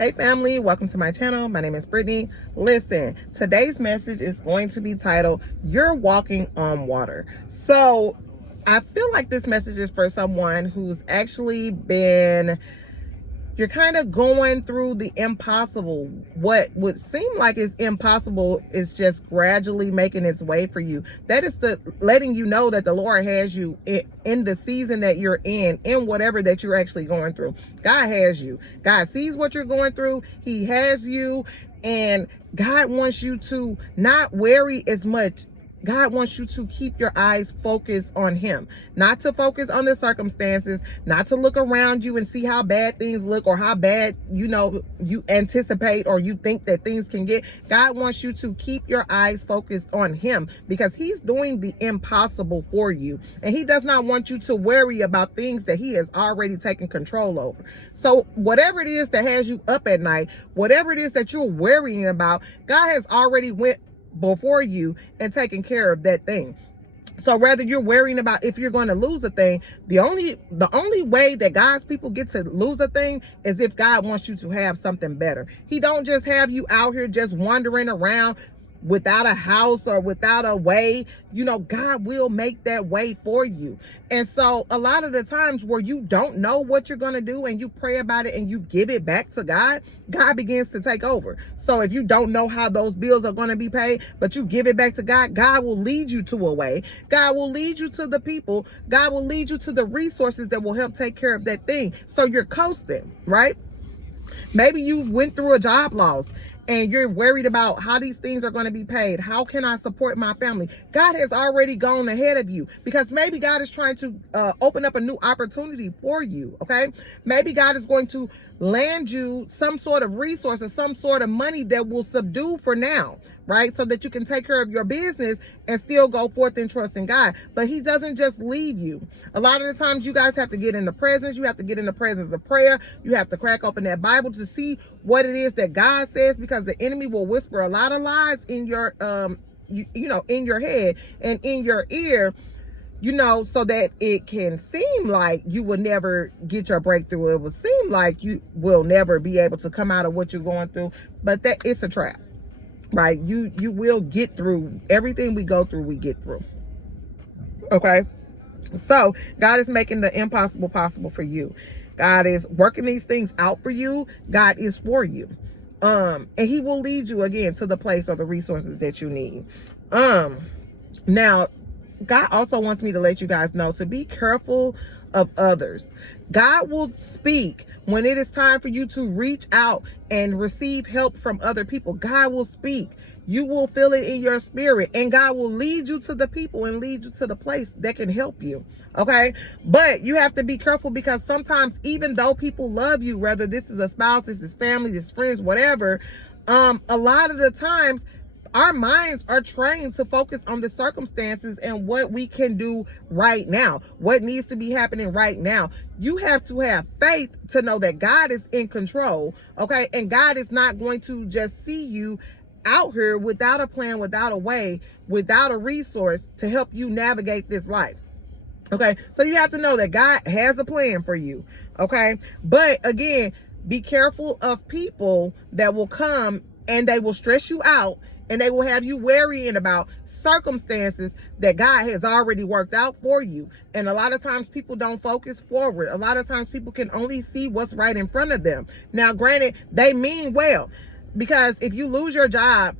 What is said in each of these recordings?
Hey family, welcome to my channel. My name is Brittany. Listen, today's message is going to be titled, You're Walking on Water. So I feel like this message is for someone who's actually you're kind of going through the impossible. What would seem like is impossible is just gradually making its way for you. That is letting you know that the Lord has you in the season that you're in whatever that you're actually going through. God has you. God sees what you're going through. He has you, and God wants you to not worry as much. God wants you to keep your eyes focused on him, not to focus on the circumstances, not to look around you and see how bad things look or how bad, you anticipate or you think that things can get. God wants you to keep your eyes focused on him because he's doing the impossible for you. And he does not want you to worry about things that he has already taken control over. So whatever it is that has you up at night, whatever it is that you're worrying about, God has already went before you and taking care of that thing. So rather you're worrying about if you're going to lose a thing, the only way that God's people get to lose a thing is if God wants you to have something better. He don't just have you out here just wandering around without a house or without a way. God will make that way for you. And so a lot of the times where you don't know what you're going to do and you pray about it and you give it back to God, God begins to take over. So if you don't know how those bills are going to be paid, but you give it back to God, God will lead you to a way. God will lead you to the people. God will lead you to the resources that will help take care of that thing. So you're coasting, right? Maybe you went through a job loss and you're worried about how these things are going to be paid. How can I support my family? God has already gone ahead of you because maybe God is trying to open up a new opportunity for you, okay? Maybe God is going to land you some sort of resource or some sort of money that will subdue for now, right? So that you can take care of your business and still go forth and trust in God. But he doesn't just leave you. A lot of the times you guys have to get in the presence. You have to get in the presence of prayer. You have to crack open that Bible to see what it is that God says, because the enemy will whisper a lot of lies in your, in your head and in your ear, so that it can seem like you will never get your breakthrough. It will seem like you will never be able to come out of what you're going through, but that it's a trap, right? You will get through everything we go through. We get through. Okay. So God is making the impossible possible for you. God is working these things out for you. God is for you. And he will lead you again to the place or the resources that you need. Now, God also wants me to let you guys know to be careful of others. God will speak when it is time for you to reach out and receive help from other people. God will speak. You will feel it in your spirit, and God will lead you to the people and lead you to the place that can help you. Okay. But you have to be careful because sometimes, even though people love you, whether this is a spouse, this is family, this is friends, whatever, a lot of the times our minds are trained to focus on the circumstances and what we can do right now, what needs to be happening right now. You have to have faith to know that God is in control, okay? And God is not going to just see you out here without a plan, without a way, without a resource to help you navigate this life, okay? So you have to know that God has a plan for you, okay? But again, be careful of people that will come and they will stress you out, and they will have you worrying about circumstances that God has already worked out for you. And a lot of times people don't focus forward. A lot of times people can only see what's right in front of them. Now, granted, they mean well, because if you lose your job,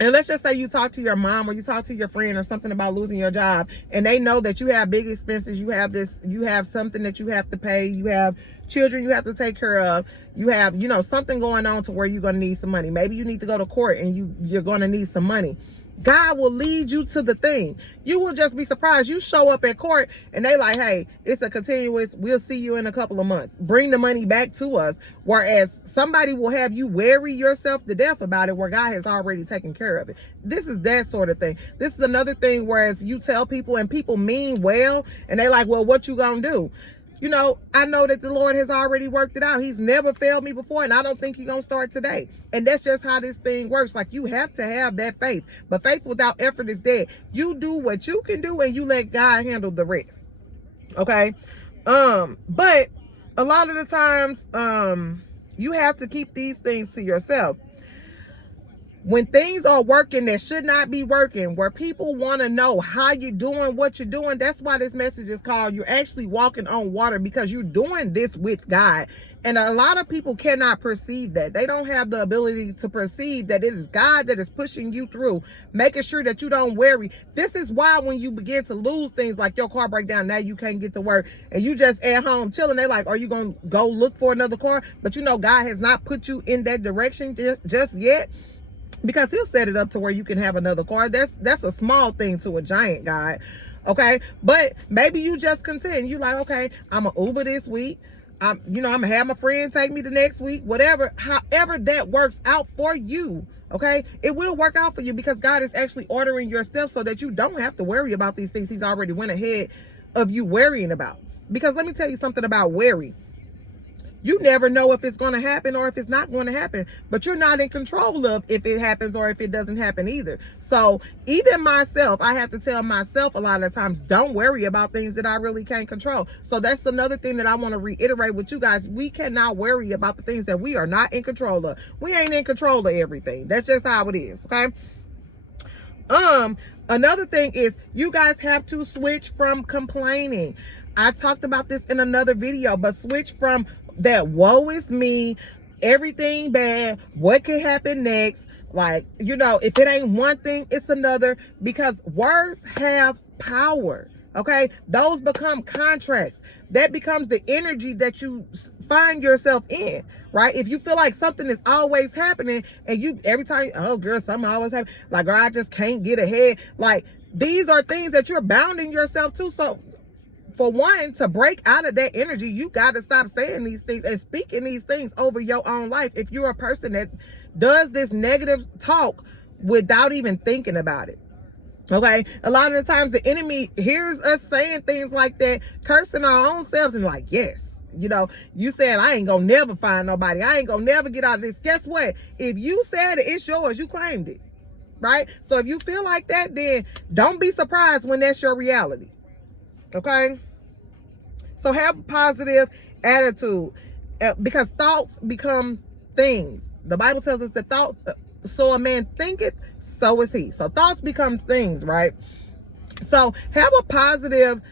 and let's just say you talk to your mom or you talk to your friend or something about losing your job, and they know that you have big expenses, you have something that you have to pay, you have children you have to take care of, you have, something going on to where you're going to need some money. Maybe you need to go to court and you're going to need some money. God will lead you to the thing. You will just be surprised. You show up at court and they like, hey, it's a continuous, we'll see you in a couple of months. Bring the money back to us. Whereas somebody will have you worry yourself to death about it where God has already taken care of it. This is that sort of thing. This is another thing, whereas you tell people and people mean well and they like, well, what you gonna do? I know that the Lord has already worked it out. He's never failed me before, and I don't think he's going to start today. And that's just how this thing works. Like, you have to have that faith. But faith without effort is dead. You do what you can do, and you let God handle the rest. Okay? But a lot of the times, You have to keep these things to yourself. When things are working that should not be working, where people want to know how you're doing, what you're doing, that's why this message is called You're Actually Walking on Water, because you're doing this with God. And a lot of people cannot perceive that. They don't have the ability to perceive that it is God that is pushing you through, making sure that you don't worry. This is why when you begin to lose things, like your car break down, now you can't get to work, and you just at home chilling, they're like, are you going to go look for another car? But you know God has not put you in that direction just yet, because he'll set it up to where you can have another car. That's a small thing to a giant God. Okay. But maybe you just content. You like, okay, I'm a Uber this week. I'm gonna have my friend take me the next week, whatever, however that works out for you. Okay. It will work out for you, because God is actually ordering your steps so that you don't have to worry about these things he's already went ahead of you worrying about. Because let me tell you something about worry. You never know if it's going to happen or if it's not going to happen, but you're not in control of if it happens or if it doesn't happen either. So even myself, I have to tell myself a lot of times, don't worry about things that I really can't control. So that's another thing that I want to reiterate with you guys. We cannot worry about the things that we are not in control of. We ain't in control of everything. That's just how it is. Okay. Another thing is, you guys have to switch from complaining. I talked about this in another video, but switch from that woe is me, everything bad, what can happen next, like, if it ain't one thing, it's another, because words have power. Okay, those become contracts. That becomes the energy that you find yourself in, right? If you feel like something is always happening, and you every time, oh girl, something always happens, like, girl, I just can't get ahead, like, these are things that you're bounding yourself to. So for one, to break out of that energy, you got to stop saying these things and speaking these things over your own life. If you're a person that does this negative talk without even thinking about it. Okay. A lot of the times the enemy hears us saying things like that, cursing our own selves, and like, yes, you said, I ain't gonna never find nobody. I ain't gonna never get out of this. Guess what? If you said it, it's yours. You claimed it. Right? So if you feel like that, then don't be surprised when that's your reality. Okay, so have a positive attitude, because thoughts become things. The Bible tells us that so a man thinketh, so is he. So thoughts become things, right? So have a positive,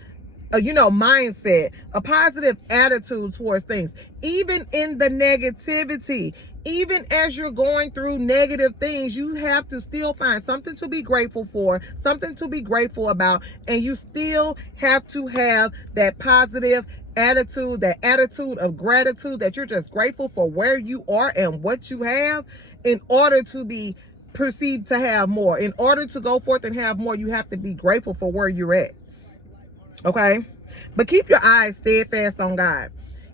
mindset, a positive attitude towards things, even in the negativity. Even as you're going through negative things, you have to still find something to be grateful for, something to be grateful about, and you still have to have that positive attitude, that attitude of gratitude, that you're just grateful for where you are and what you have, in order to be perceived to have more. In order to go forth and have more, you have to be grateful for where you're at. Okay? But keep your eyes steadfast on God.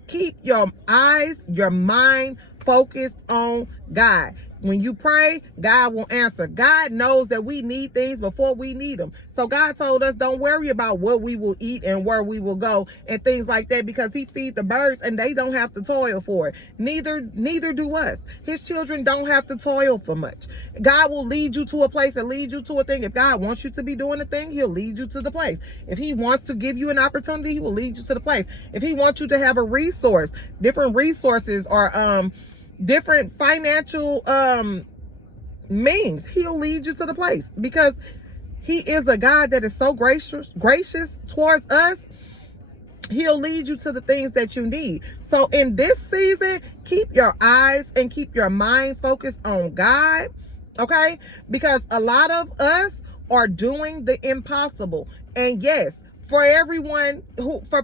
Keep your eyes, your mind focused on God. When you pray, God will answer. God knows that we need things before we need them. So God told us, don't worry about what we will eat and where we will go and things like that, because he feeds the birds and they don't have to toil for it. Neither do us. His children don't have to toil for much. God will lead you to a place and lead you to a thing. If God wants you to be doing a thing, he'll lead you to the place. If he wants to give you an opportunity, he will lead you to the place. If he wants you to have a resource, different resources are different financial means, he'll lead you to the place, because he is a God that is so gracious towards us. He'll lead you to the things that you need. So in this season, keep your eyes and keep your mind focused on God. Okay, because a lot of us are doing the impossible. And yes, for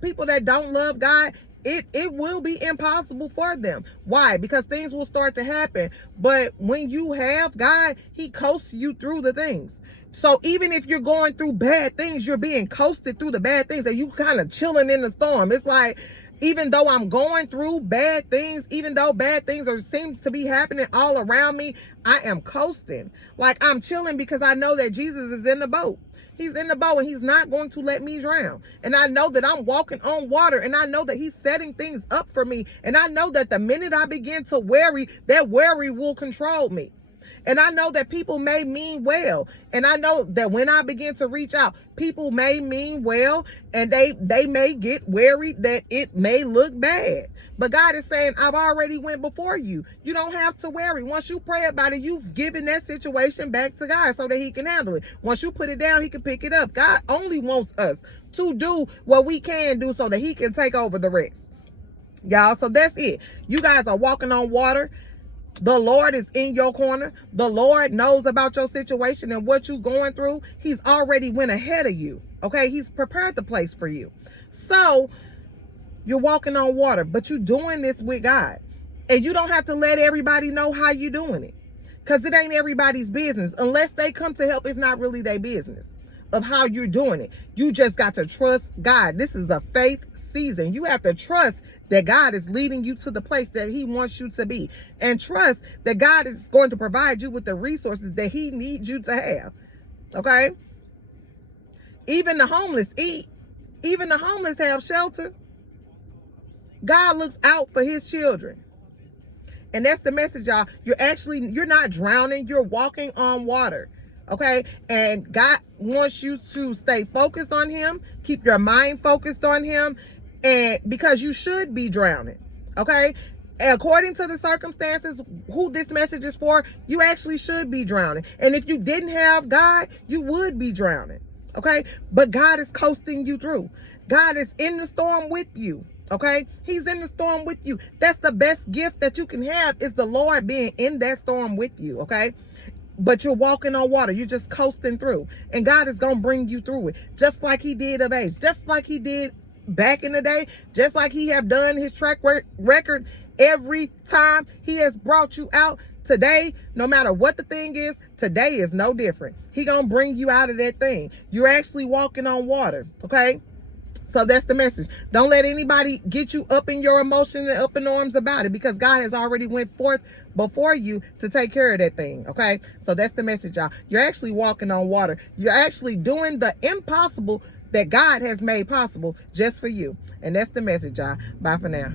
people that don't love God, it will be impossible for them. Why? Because things will start to happen. But when you have God, he coasts you through the things. So even if you're going through bad things, you're being coasted through the bad things, and you kind of chilling in the storm. It's like, even though I'm going through bad things, even though bad things seem to be happening all around me, I am coasting. Like, I'm chilling because I know that Jesus is in the boat. He's in the boat and he's not going to let me drown. And I know that I'm walking on water, and I know that he's setting things up for me. And I know that the minute I begin to worry, that worry will control me. And I know that people may mean well. And I know that when I begin to reach out, people may mean well, and they may get worried that it may look bad. But God is saying, I've already went before you. You don't have to worry. Once you pray about it, you've given that situation back to God so that he can handle it. Once you put it down, he can pick it up. God only wants us to do what we can do so that he can take over the rest. Y'all, so that's it. You guys are walking on water. The Lord is in your corner. The Lord knows about your situation and what you're going through. He's already went ahead of you. Okay, he's prepared the place for you. So you're walking on water, but you're doing this with God. And you don't have to let everybody know how you're doing it, because it ain't everybody's business. Unless they come to help, it's not really their business of how you're doing it. You just got to trust God. This is a faith season. You have to trust that God is leading you to the place that he wants you to be, and trust that God is going to provide you with the resources that he needs you to have. Okay? Even the homeless eat. Even the homeless have shelter. God looks out for his children. And that's the message, y'all. You're not drowning. You're walking on water. Okay? And God wants you to stay focused on him. Keep your mind focused on him. And because you should be drowning. Okay? According to the circumstances, who this message is for, you actually should be drowning. And if you didn't have God, you would be drowning. Okay? But God is coasting you through. God is in the storm with you. Okay? He's in the storm with you. That's the best gift that you can have, is the Lord being in that storm with you. Okay? But you're walking on water. You're just coasting through. And God is going to bring you through it. Just like he did of age. Just like he did back in the day. Just like he have done his track record every time he has brought you out. Today, no matter what the thing is, today is no different. He gonna bring you out of that thing. You're actually walking on water. Okay? So that's the message. Don't let anybody get you up in your emotions and up in arms about it, because God has already went forth before you to take care of that thing. Okay? So that's the message, y'all. You're actually walking on water. You're actually doing the impossible that God has made possible just for you. And that's the message, y'all. Bye for now.